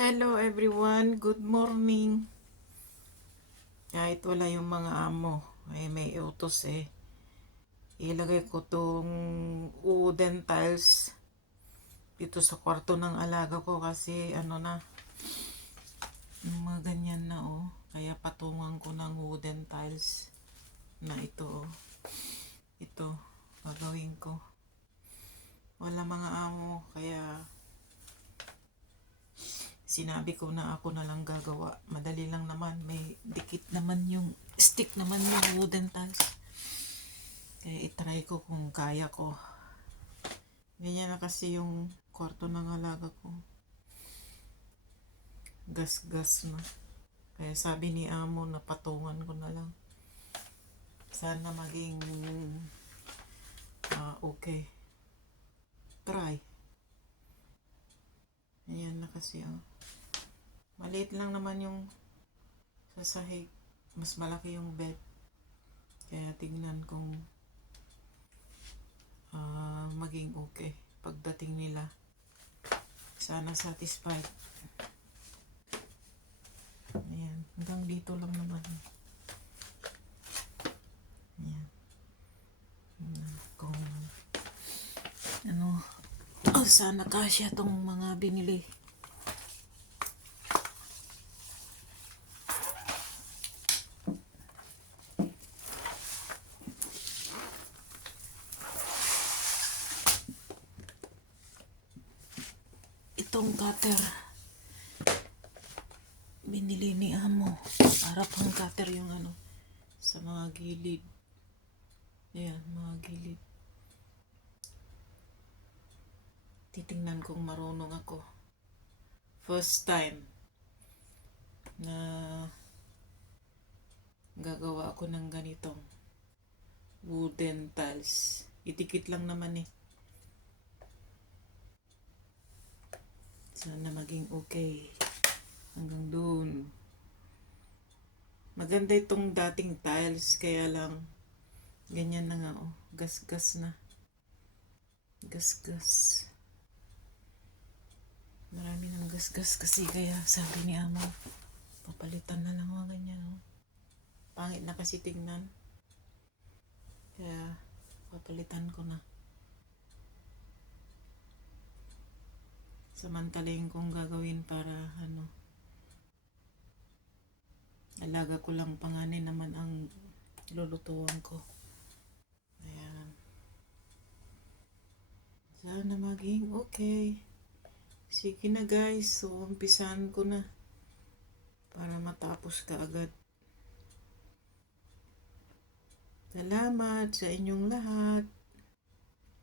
Hello everyone, good morning. Kahit wala yung mga amo, ay may utos eh. Ilagay ko tong wooden tiles dito sa kwarto ng alaga ko kasi ano na, yung mga ganyan na oh. Kaya patungan ko ng wooden tiles na ito oh. Ito, gagawin ko. Wala mga amo, kaya sinabi ko na ako na lang gagawa. Madali lang naman. May dikit naman yung stick naman yung wooden tiles. Kaya itry ko kung kaya ko. Ganyan na kasi yung kwarto ng alaga ko. Gas-gas na. Kaya sabi ni amo na patungan ko na lang. Sana maging okay. Try. Ayan na kasi oh. Maliit lang naman yung sasahig. Mas malaki yung bed. Kaya tignan kung maging okay pagdating nila. Sana satisfied. Ayan. Hanggang dito lang naman. Ayan. Kung sana kasya tong mga binili. Itong cutter binili ni amo para pang cutter yung sa mga gilid. Ayan, mga gilid. Titingnan kung marunong ako. First time na gagawa ako ng ganitong wooden tiles. Itikit lang naman eh. Sana maging okay. Hanggang doon. Maganda itong dating tiles, kaya lang ganyan na nga oh. Gas-gas na. Gas-gas. Marami ng gas-gas kasi, kaya sabi ni amo, papalitan na lang mga ganyan oh. Pangit na kasi tingnan. Kaya papalitan ko na. Samantalayin kong gagawin para alaga ko lang, panganay naman ang lulutuan ko. Ayan. Sana maging okay. Sige na guys, so umpisahan ko na para matapos ka agad. Salamat sa inyong lahat.